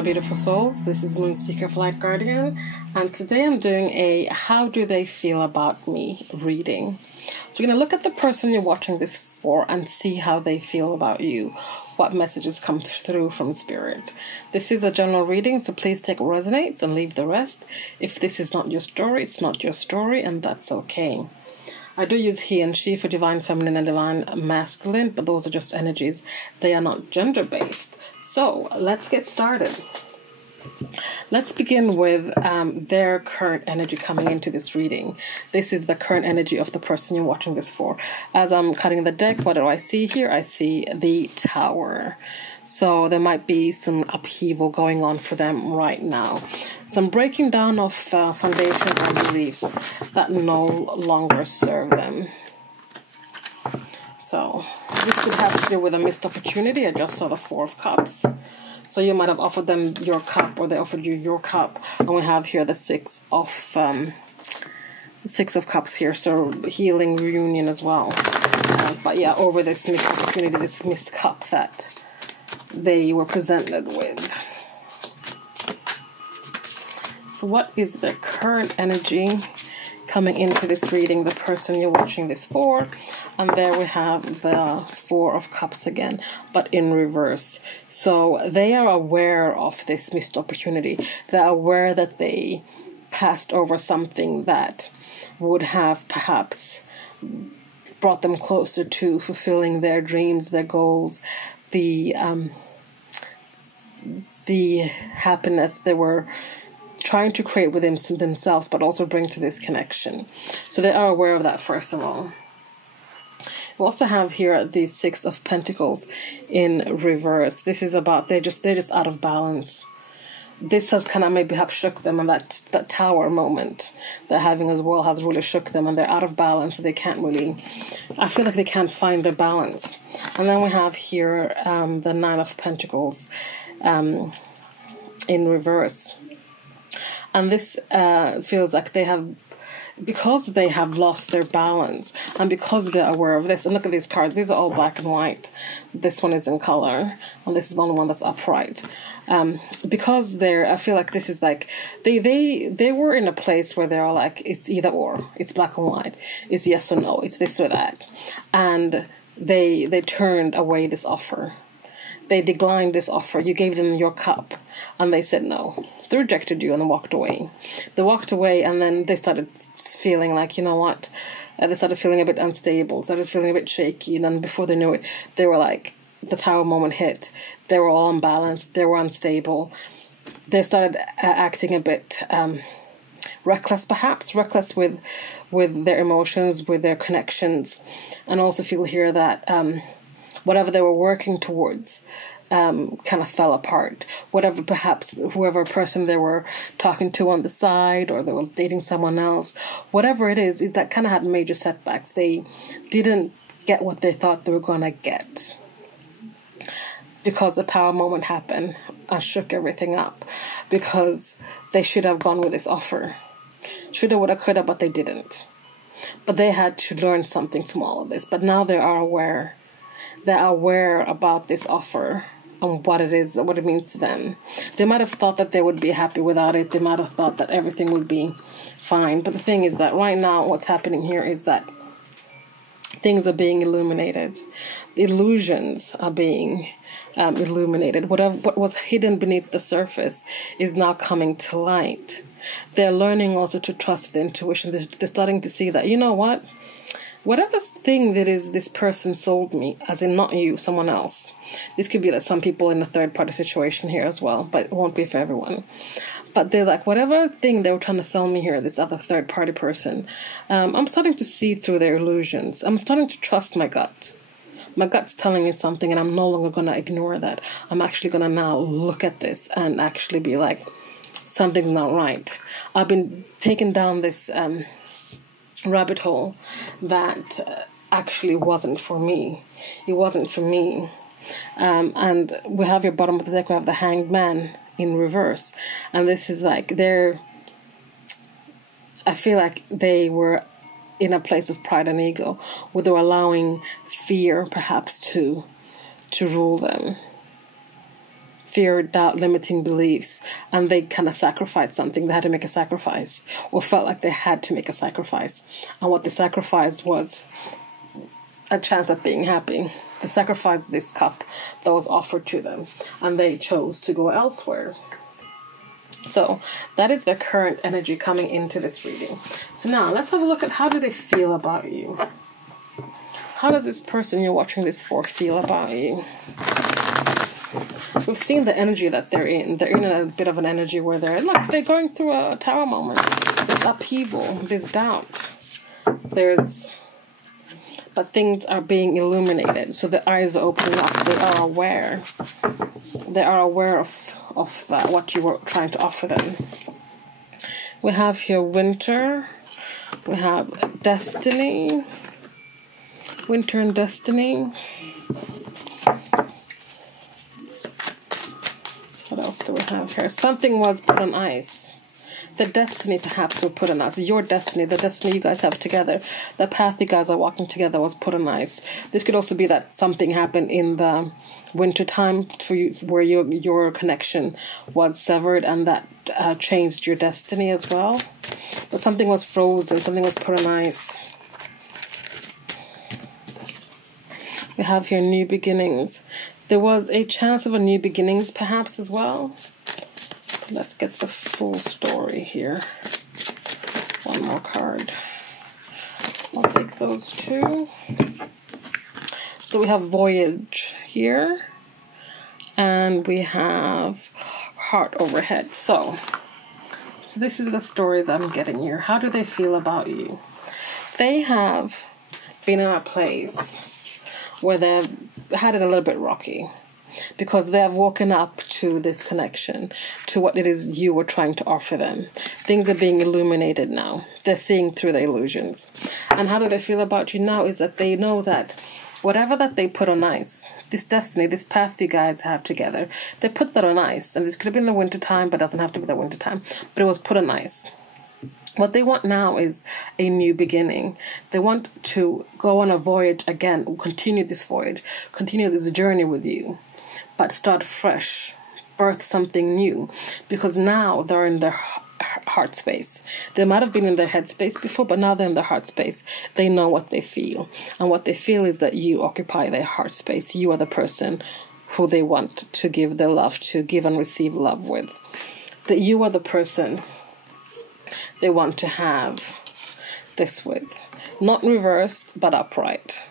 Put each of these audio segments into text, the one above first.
my beautiful souls. This is Moonseeker Flight Guardian, and today I'm doing a how do they feel about me reading. So you're going to look at the person you're watching this for and see how they feel about you, what messages come through from spirit. This is a general reading, so please take what resonates and leave the rest. If this is not your story, it's not your story, and that's okay. I do use he and she for divine feminine and divine masculine, but those are just energies. They are not gender-based. So let's get started. Let's begin with their current energy coming into this reading. This is the current energy of the person you're watching this for. As I'm cutting the deck, what do I see here? I see the Tower. So there might be some upheaval going on for them right now. Some breaking down of foundations and beliefs that no longer serve them. So this could have to do with a missed opportunity. I just saw the Four of Cups. So you might have offered them your cup, or they offered you your cup. And we have here the Six of Cups here. So healing, reunion as well. But yeah, over this missed opportunity, this missed cup that they were presented with. So what is the current energy coming into this reading, the person you're watching this for? And there we have the Four of Cups again, but in reverse. So they are aware of this missed opportunity. They're aware that they passed over something that would have perhaps brought them closer to fulfilling their dreams, their goals, the happiness they were trying to create within themselves, but also bring to this connection. So they are aware of that, first of all. We also have here the Six of Pentacles in reverse. This is about they're just out of balance. This has kind of maybe have shook them, and that Tower moment they're having as well has really shook them, and they're out of balance. They can't really, I feel like they can't find their balance. And then we have here the Nine of Pentacles in reverse. And this feels like they have, because they have lost their balance, and because they're aware of this. And look at these cards. These are all black and white. This one is in color, and this is the only one that's upright. Because I feel like this is like, they were in a place where they're like, it's either or. It's black and white. It's yes or no. It's this or that. And they turned away this offer. They declined this offer. You gave them your cup, and they said no. They rejected you and then walked away. They walked away, and then they started feeling like, you know what? They started feeling a bit unstable, started feeling a bit shaky, and then before they knew it, they were like, the Tower moment hit. They were all unbalanced. They were unstable. They started acting a bit reckless, perhaps. Reckless with their emotions, with their connections. And also feel here that whatever they were working towards kind of fell apart. Whatever, perhaps whoever person they were talking to on the side, or they were dating someone else, whatever it is that kind of had major setbacks. They didn't get what they thought they were going to get, because the Tower moment happened and shook everything up. Because they should have gone with this offer. Shoulda, woulda, coulda, but they didn't. But they had to learn something from all of this. But now they are aware. They're aware about this offer and what it is, what it means to them. They might have thought that they would be happy without it. They might have thought that everything would be fine. But the thing is that right now what's happening here is that things are being illuminated. The illusions are being illuminated. What was hidden beneath the surface is now coming to light. They're learning also to trust the intuition. They're starting to see that, you know what? Whatever thing that is this person sold me, as in not you, someone else. This could be like some people in a third-party situation here as well, but it won't be for everyone. But they're like, whatever thing they were trying to sell me here, this other third-party person, I'm starting to see through their illusions. I'm starting to trust my gut. My gut's telling me something, and I'm no longer going to ignore that. I'm actually going to now look at this and actually be like, something's not right. I've been taken down this rabbit hole that actually wasn't for me. It wasn't for me. And we have your bottom of the deck, we have the Hanged Man in reverse. And this is like I feel like they were in a place of pride and ego, where they were allowing fear perhaps to rule them. fear, doubt, limiting beliefs, and they kind of sacrificed something. They had to make a sacrifice, or felt like they had to make a sacrifice. And what the sacrifice was a chance at being happy. They sacrificed this cup that was offered to them, and they chose to go elsewhere. So that is the current energy coming into this reading. So now let's have a look at how do they feel about you. How does this person you're watching this for feel about you? We've seen the energy that they're in. They're in a bit of an energy where they're going through a tower moment. There's upheaval, there's doubt. But things are being illuminated. So the eyes are opening up. They are aware. They are aware of that, what you were trying to offer them. We have here winter. We have destiny. Winter and destiny. What else do we have here? Something was put on ice. The destiny perhaps were put on ice. Your destiny, the destiny you guys have together, the path you guys are walking together was put on ice. This could also be that something happened in the winter time for you, where your connection was severed, and that changed your destiny as well. But something was frozen, something was put on ice. We have here new beginnings. There was a chance of a new beginnings perhaps as well. Let's get the full story here. One more card. I'll take those two. So we have voyage here. And we have heart overhead. So this is the story that I'm getting here. How do they feel about you? They have been in a place where they've had it a little bit rocky, because they have woken up to this connection, to what it is you were trying to offer them. Things are being illuminated now. They're seeing through the illusions. And how do they feel about you now is that they know that whatever that they put on ice, this destiny, this path you guys have together, they put that on ice. And this could have been the winter time, but it doesn't have to be the winter time. But it was put on ice. What they want now is a new beginning. They want to go on a voyage again, continue this voyage, continue this journey with you, but start fresh, birth something new, because now they're in their heart space. They might have been in their head space before, but now they're in their heart space. They know what they feel, and what they feel is that you occupy their heart space. You are the person who they want to give their love to, give and receive love with. That you are the person they want to have this with. Not reversed, but upright.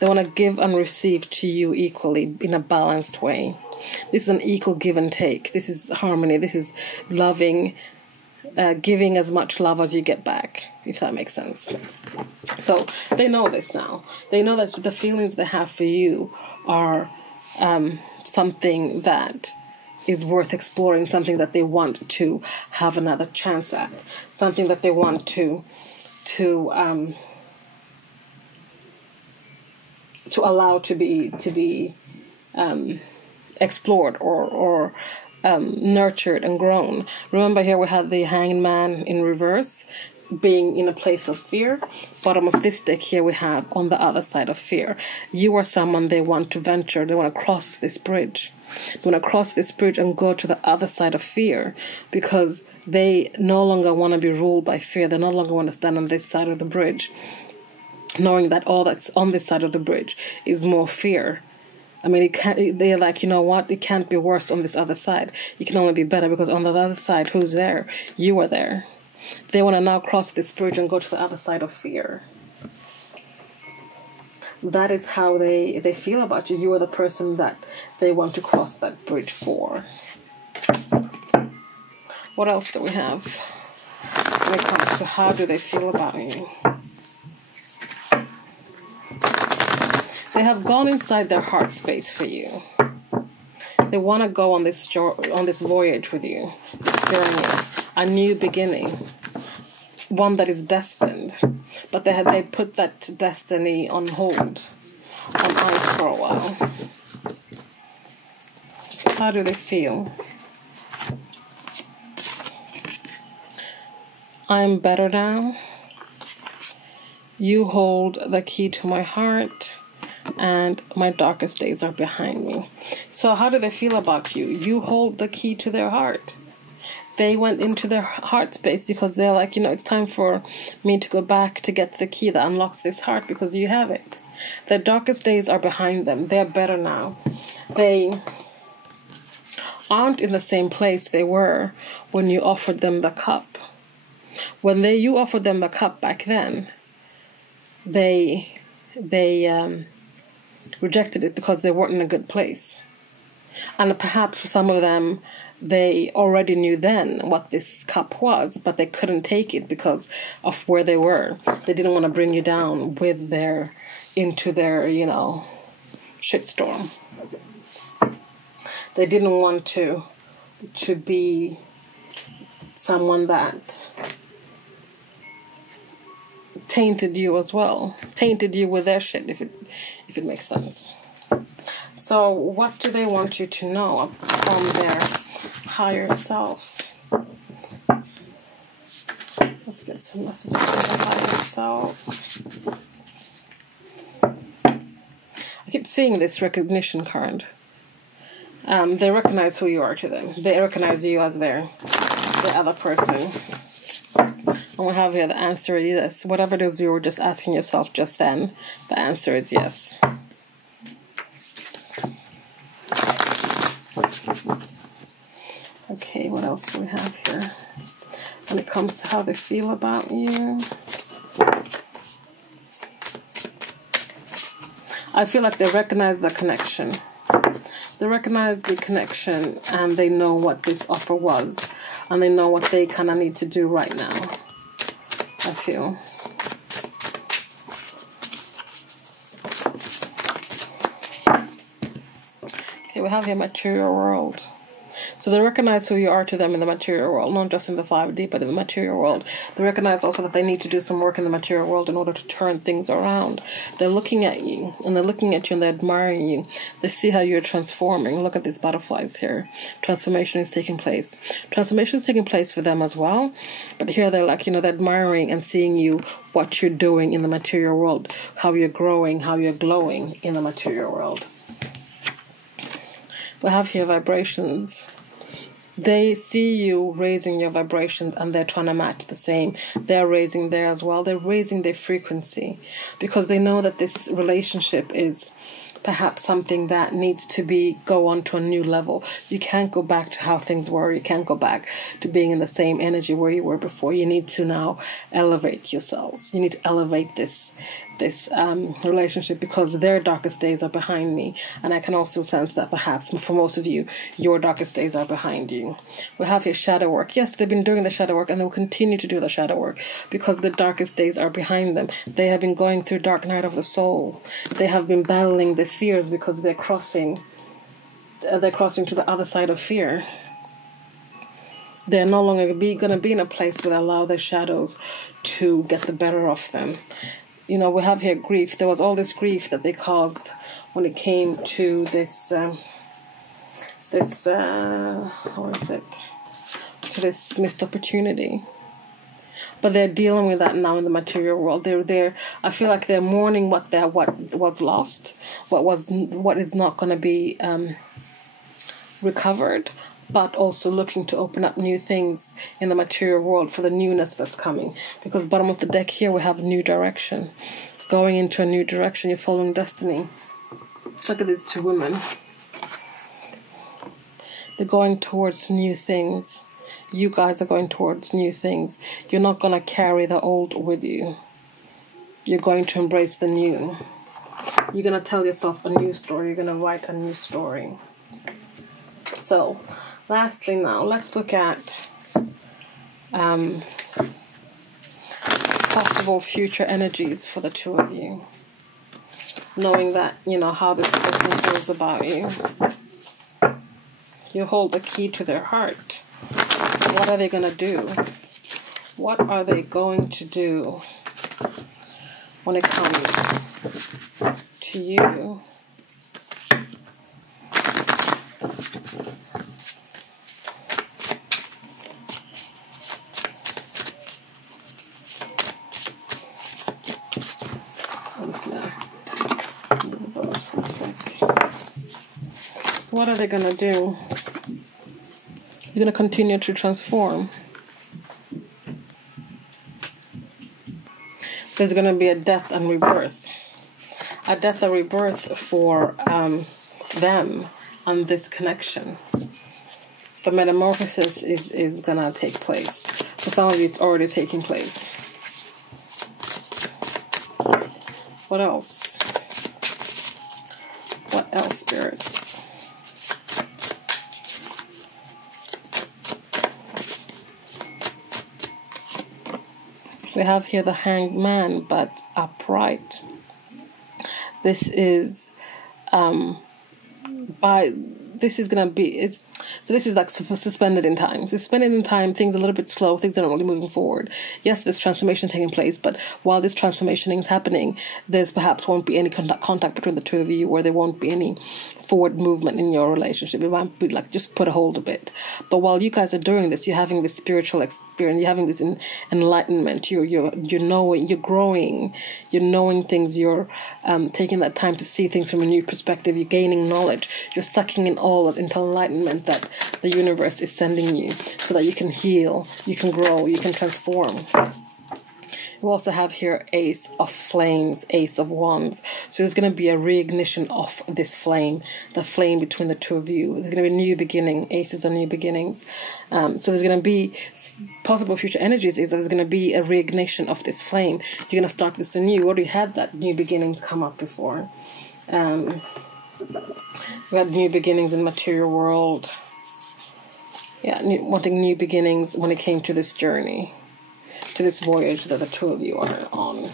They want to give and receive to you equally in a balanced way. This is an equal give and take. This is harmony. This is loving, giving as much love as you get back, if that makes sense. So they know this now. They know that the feelings they have for you are something that is worth exploring, something that they want to have another chance at, something that they want to allow to be explored or nurtured and grown. Remember, here we have the Hanged Man in reverse, being in a place of fear. Bottom of this deck here we have on the other side of fear. You are someone they want to venture. They want to cross this bridge. They want to cross this bridge and go to the other side of fear, because they no longer want to be ruled by fear. They no longer want to stand on this side of the bridge, knowing that all that's on this side of the bridge is more fear. I mean, they're like, you know what? It can't be worse on this other side. It can only be better, because on the other side, who's there? You are there. They want to now cross this bridge and go to the other side of fear. That is how they feel about you. You are the person that they want to cross that bridge for. What else do we have when it comes to how do they feel about you? They have gone inside their heart space for you. They want to go on this voyage with you, this journey, a new beginning, one that is destined. But they put that destiny on hold, on ice for a while. How do they feel? I'm better now. You hold the key to my heart, and my darkest days are behind me. So how do they feel about you? You hold the key to their heart. They went into their heart space because they're like, you know, it's time for me to go back to get the key that unlocks this heart because you have it. Their darkest days are behind them. They're better now. They aren't in the same place they were when you offered them the cup. When you offered them the cup back then, they rejected it because they weren't in a good place. And perhaps for some of them, they already knew then what this cup was, but they couldn't take it because of where they were. They didn't want to bring you down into their, you know, shitstorm. They didn't want to be someone that tainted you as well. Tainted you with their shit, if it makes sense. So what do they want you to know from their higher self? Let's get some messages from the higher self. I keep seeing this recognition card. They recognize who you are to them. They recognize you as the other person. And we have here the answer is yes. Whatever it is you were just asking yourself just then, the answer is yes. Okay, what else do we have here? When it comes to how they feel about you, I feel like they recognize the connection. They recognize the connection and they know what this offer was. And they know what they kind of need to do right now, I feel. Okay, we have here material world. So they recognize who you are to them in the material world, not just in the 5D, but in the material world. They recognize also that they need to do some work in the material world in order to turn things around. They're looking at you, and they're looking at you, and they're admiring you. They see how you're transforming. Look at these butterflies here. Transformation is taking place. Transformation is taking place for them as well. But here they're like, you know, they're admiring and seeing you, what you're doing in the material world, how you're growing, how you're glowing in the material world. We have here vibrations. They see you raising your vibrations and they're trying to match the same. They're raising there as well. They're raising their frequency because they know that this relationship is perhaps something that needs to go on to a new level. You can't go back to how things were. You can't go back to being in the same energy where you were before. You need to now elevate yourselves. You need to elevate this relationship because their darkest days are behind me. And I can also sense that perhaps for most of you, your darkest days are behind you. We have your shadow work. Yes, they've been doing the shadow work and they'll continue to do the shadow work because the darkest days are behind them. They have been going through dark night of the soul. They have been battling the fears because they're crossing to the other side of fear. They're no longer going to be in a place where they allow their shadows to get the better of them. You know, we have here grief. There was all this grief that they caused when it came to this missed opportunity. But they're dealing with that now in the material world. I feel like they're mourning what was lost, what is not going to be recovered, but also looking to open up new things in the material world for the newness that's coming. Because bottom of the deck here we have new direction. Going into a new direction, you're following destiny. Look at these two women. They're going towards new things. You guys are going towards new things. You're not going to carry the old with you. You're going to embrace the new. You're going to tell yourself a new story. You're going to write a new story. So, lastly now, let's look at possible future energies for the two of you. Knowing that, you know, how this person feels about you. You hold the key to their heart. What are they going to do? What are they going to do when it comes to you? I'm just going to move those for a sec. So what are they going to do? They're going to continue to transform. There's going to be a death and rebirth. A death and rebirth for them and this connection. The metamorphosis is going to take place. For some of you, it's already taking place. What else? What else, Spirit? We have here the Hanged Man, but upright. This is this is going to be, so this is like suspended in time. Suspended in time, things a little bit slow, things are not really moving forward. Yes, there's transformation taking place, but while this transformation is happening, there's perhaps won't be any contact between the two of you, or there won't be any forward movement in your relationship. It might be like just put a hold a bit. But while you guys are doing this, you're having this spiritual experience, you're having this enlightenment, you're knowing, you're growing, you're knowing things, you're taking that time to see things from a new perspective, you're gaining knowledge, you're sucking in all into enlightenment that the universe is sending you so that you can heal, you can grow, you can transform. We also have here Ace of Flames, Ace of Wands. So there's going to be a reignition of this flame, the flame between the two of you. There's going to be a new beginning. Aces are new beginnings. So there's going to be possible future energies is that there's going to be a reignition of this flame. You're going to start this anew. We already had that new beginnings come up before. We had new beginnings in material world. Yeah, wanting new beginnings when it came to this journey, to this voyage that the two of you are on.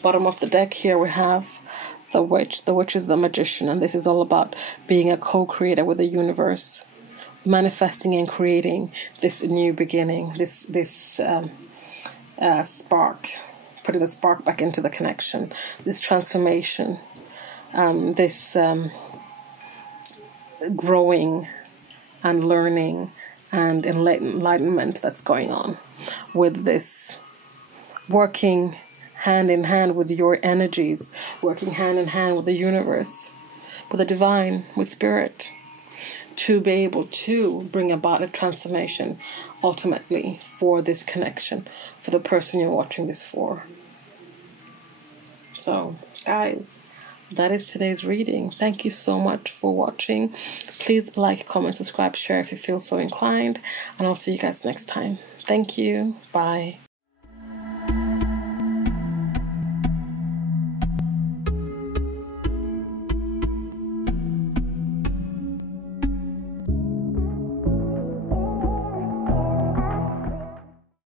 Bottom of the deck here we have the Witch. The Witch is the magician, and this is all about being a co-creator with the universe, manifesting and creating this new beginning, this spark, putting the spark back into the connection, this transformation, this growing and learning and enlightenment that's going on with this, working hand in hand with your energies, working hand in hand with the universe, with the divine, with spirit, to be able to bring about a transformation ultimately for this connection, for the person you're watching this for. So, guys, that is today's reading. Thank you so much for watching. Please like, comment, subscribe, share if you feel so inclined. And I'll see you guys next time. Thank you. Bye.